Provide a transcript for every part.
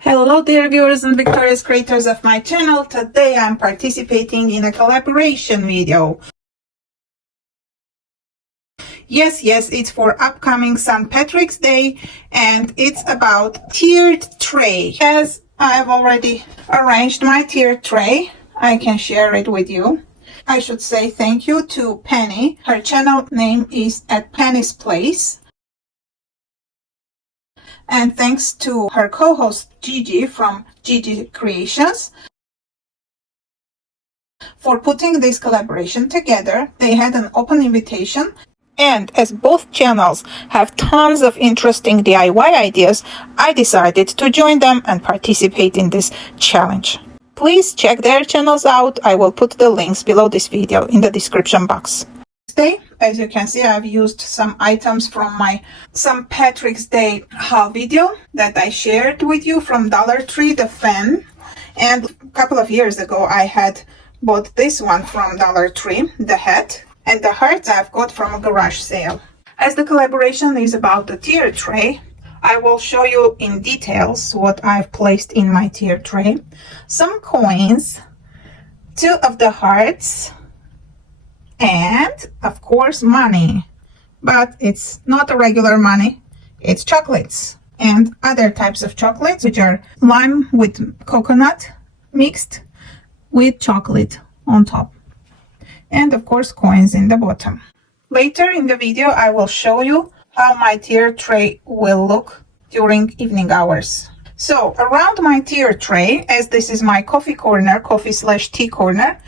Hello dear viewers and victorious creators of my channel. Today I'm participating in a collaboration video. Yes, it's for upcoming St. Patrick's Day and it's about tiered tray. As I've already arranged my tiered tray, I can share it with you. I should say thank you to Penny. Her channel name is at Penny's Place. And thanks to her co-host Gigi from Gigi Creations for putting this collaboration together. They had an open invitation, and as both channels have tons of interesting DIY ideas, I decided to join them and participate in this challenge. Please check their channels out. I will put the links below this video in the description box. Today, as you can see, I've used some items from my St. Patrick's Day haul video that I shared with you from Dollar Tree, the fan. And a couple of years ago, I had bought this one from Dollar Tree, the hat. And the hearts I've got from a garage sale. As the collaboration is about the tier tray, I will show you in details what I've placed in my tier tray. Some coins, 2 of the hearts, and of course money. But it's not a regular money, it's chocolates and other types of chocolates, which are lime with coconut mixed with chocolate on top. And of course coins in the bottom. Later in the video I will show you how my tier tray will look during evening hours. So around my tier tray, as this is my coffee corner, coffee/tea corner,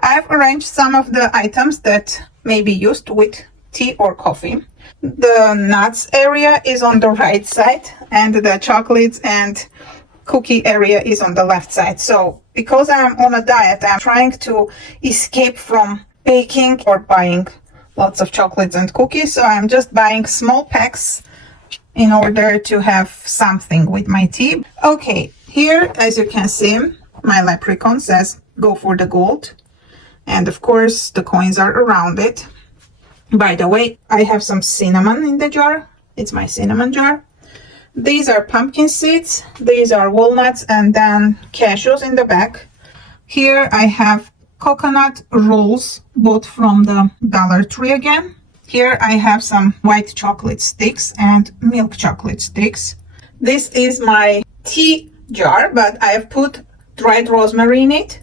I've arranged some of the items that may be used with tea or coffee. The nuts area is on the right side and the chocolates and cookie area is on the left side. So because I'm on a diet, I'm trying to escape from baking or buying lots of chocolates and cookies. So I'm just buying small packs in order to have something with my tea. Okay, here as you can see, my leprechaun says go for the gold. And of course the coins are around it. By the way, I have some cinnamon in the jar. It's my cinnamon jar. These are pumpkin seeds. These are walnuts and then cashews in the back. Here I have coconut rolls bought from the Dollar Tree again. Here I have some white chocolate sticks and milk chocolate sticks. This is my tea jar, but I have put dried rosemary in it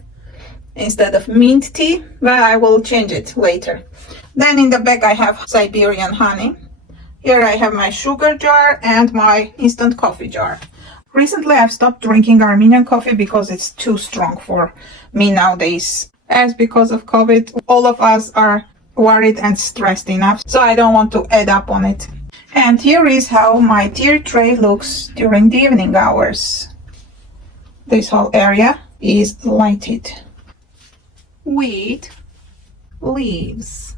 instead of mint tea, but I will change it later. Then in the back I have Siberian honey. Here I have my sugar jar and my instant coffee jar. Recently I've stopped drinking Armenian coffee because it's too strong for me nowadays. As because of COVID, all of us are worried and stressed enough, so I don't want to add up on it. And here is how my tier tray looks during the evening hours. This whole area is lighted with leaves.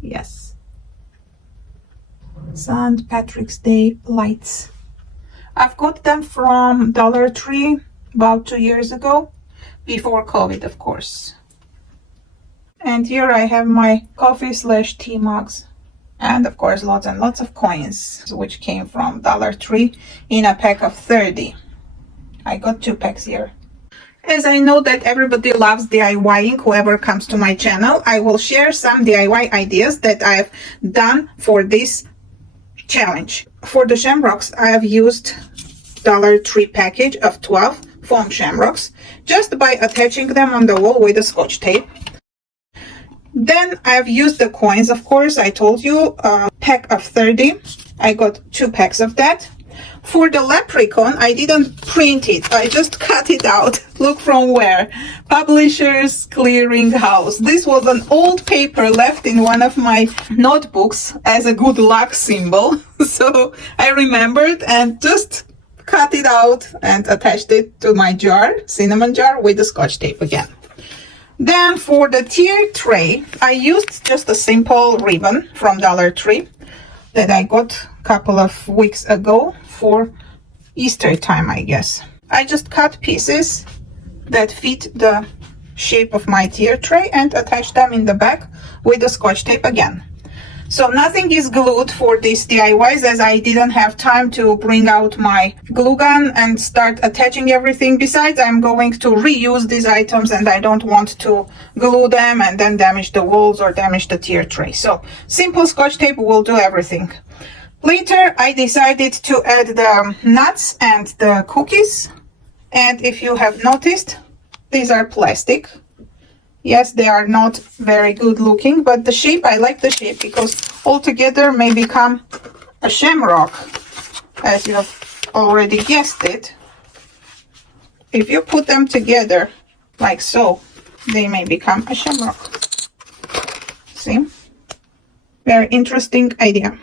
Yes, St. Patrick's Day lights. I've got them from Dollar Tree about 2 years ago, before COVID of course. And here I have my coffee/tea mugs. And of course lots and lots of coins, which came from Dollar Tree in a pack of 30. I got 2 packs here. As I know that everybody loves DIYing, whoever comes to my channel, I will share some DIY ideas that I've done for this challenge. For the shamrocks, I have used Dollar Tree package of 12 foam shamrocks just by attaching them on the wall with a scotch tape. Then I've used the coins, of course, I told you, a pack of 30. I got 2 packs of that. For the leprechaun, I didn't print it, I just cut it out. Look from where? Publishers Clearinghouse. This was an old paper left in one of my notebooks as a good luck symbol. So I remembered and just cut it out and attached it to my jar, cinnamon jar, with the scotch tape again. Then for the tier tray, I used just a simple ribbon from Dollar Tree that I got a couple of weeks ago for Easter time, I guess. I just cut pieces that fit the shape of my tier tray and attach them in the back with the scotch tape again. So nothing is glued for these DIYs, as I didn't have time to bring out my glue gun and start attaching everything. Besides, I'm going to reuse these items and I don't want to glue them and then damage the walls or damage the tier tray. So simple Scotch tape will do everything. Later, I decided to add the nuts and the cookies. And if you have noticed, these are plastic. Yes, they are not very good looking, but the shape, I like the shape because all together may become a shamrock, as you have already guessed it. If you put them together like so, they may become a shamrock. See? Very interesting idea.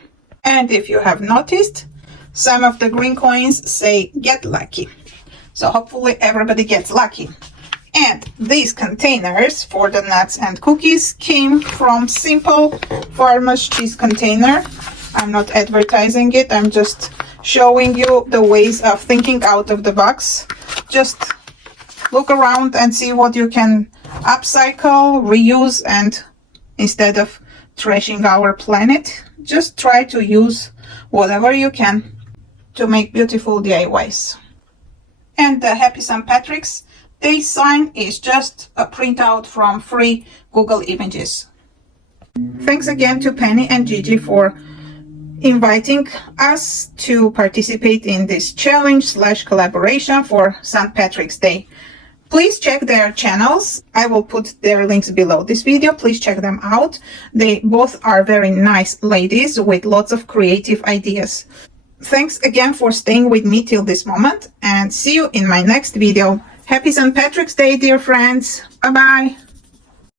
And if you have noticed, some of the green coins say get lucky. So hopefully everybody gets lucky. And these containers for the nuts and cookies came from simple farmer's cheese container. I'm not advertising it, I'm just showing you the ways of thinking out of the box. Just look around and see what you can upcycle, reuse, and instead of trashing our planet, just try to use whatever you can to make beautiful DIYs. And the Happy St. Patrick's Day sign is just a printout from free Google Images. Thanks again to Penny and Gigi for inviting us to participate in this challenge / collaboration for St. Patrick's Day. Please check their channels. I will put their links below this video. Please check them out. They both are very nice ladies with lots of creative ideas. Thanks again for staying with me till this moment, and see you in my next video. Happy St. Patrick's Day, dear friends. Bye-bye.